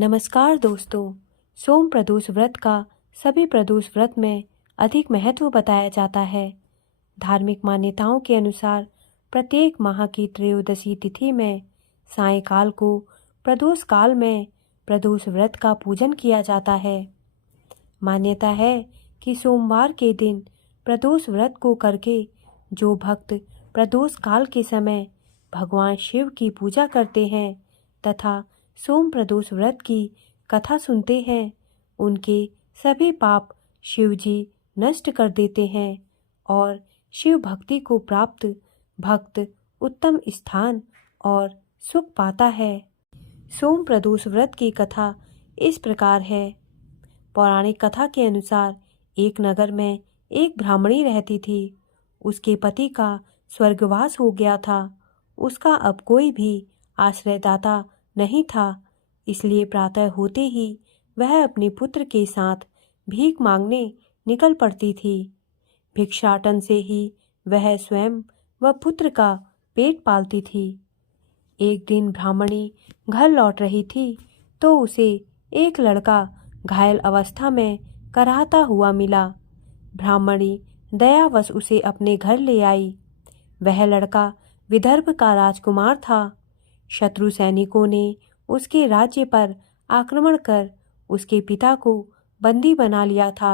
नमस्कार दोस्तों। सोम प्रदोष व्रत का सभी प्रदोष व्रत में अधिक महत्व बताया जाता है। धार्मिक मान्यताओं के अनुसार प्रत्येक माह की त्रयोदशी तिथि में सायंकाल को प्रदोष काल में प्रदोष व्रत का पूजन किया जाता है। मान्यता है कि सोमवार के दिन प्रदोष व्रत को करके जो भक्त प्रदोष काल के समय भगवान शिव की पूजा करते हैं तथा सोम प्रदोष व्रत की कथा सुनते हैं, उनके सभी पाप शिव जी नष्ट कर देते हैं और शिव भक्ति को प्राप्त भक्त उत्तम स्थान और सुख पाता है। सोम प्रदोष व्रत की कथा इस प्रकार है। पौराणिक कथा के अनुसार एक नगर में एक ब्राह्मणी रहती थी। उसके पति का स्वर्गवास हो गया था। उसका अब कोई भी आश्रयदाता नहीं था, इसलिए प्रातः होते ही वह अपने पुत्र के साथ भीख मांगने निकल पड़ती थी। भिक्षाटन से ही वह स्वयं व पुत्र का पेट पालती थी। एक दिन ब्राह्मणी घर लौट रही थी तो उसे एक लड़का घायल अवस्था में कराहता हुआ मिला। ब्राह्मणी दयावश उसे अपने घर ले आई। वह लड़का विदर्भ का राजकुमार था। शत्रु सैनिकों ने उसके राज्य पर आक्रमण कर उसके पिता को बंदी बना लिया था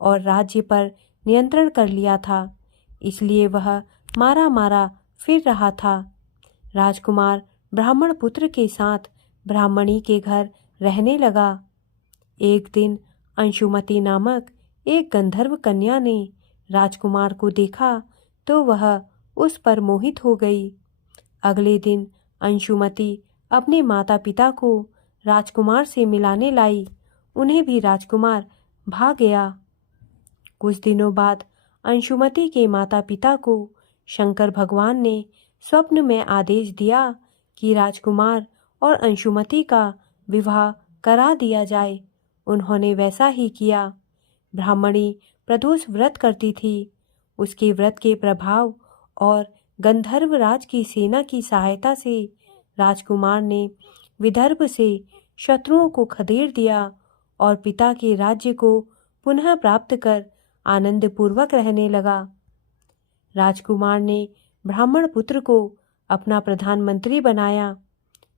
और राज्य पर नियंत्रण कर लिया था, इसलिए वह मारा मारा फिर रहा था। राजकुमार ब्राह्मण पुत्र के साथ ब्राह्मणी के घर रहने लगा। एक दिन अंशुमती नामक एक गंधर्व कन्या ने राजकुमार को देखा तो वह उस पर मोहित हो गई। अगले दिन अंशुमती अपने माता पिता को राजकुमार से मिलाने लाई। उन्हें भी राजकुमार भा गया। कुछ दिनों बाद अंशुमती के माता पिता को शंकर भगवान ने स्वप्न में आदेश दिया कि राजकुमार और अंशुमती का विवाह करा दिया जाए। उन्होंने वैसा ही किया। ब्राह्मणी प्रदोष व्रत करती थी। उसके व्रत के प्रभाव और गंधर्व राज की सेना की सहायता से राजकुमार ने विदर्भ से शत्रुओं को खदेड़ दिया और पिता के राज्य को पुनः प्राप्त कर आनंद पूर्वक रहने लगा। राजकुमार ने ब्राह्मण पुत्र को अपना प्रधानमंत्री बनाया।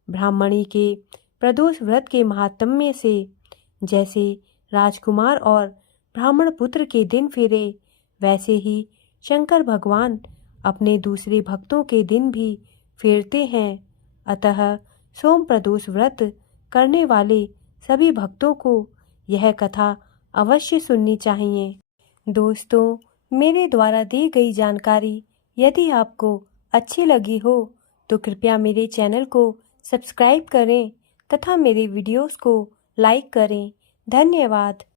ब्राह्मणी के प्रदोष व्रत के महात्म्य से जैसे राजकुमार और ब्राह्मण पुत्र के दिन फिरे, वैसे ही शंकर भगवान अपने दूसरे भक्तों के दिन भी फेरते हैं। अतः सोम प्रदोष व्रत करने वाले सभी भक्तों को यह कथा अवश्य सुननी चाहिए। दोस्तों, मेरे द्वारा दी गई जानकारी यदि आपको अच्छी लगी हो तो कृपया मेरे चैनल को सब्सक्राइब करें तथा मेरे वीडियोस को लाइक करें। धन्यवाद।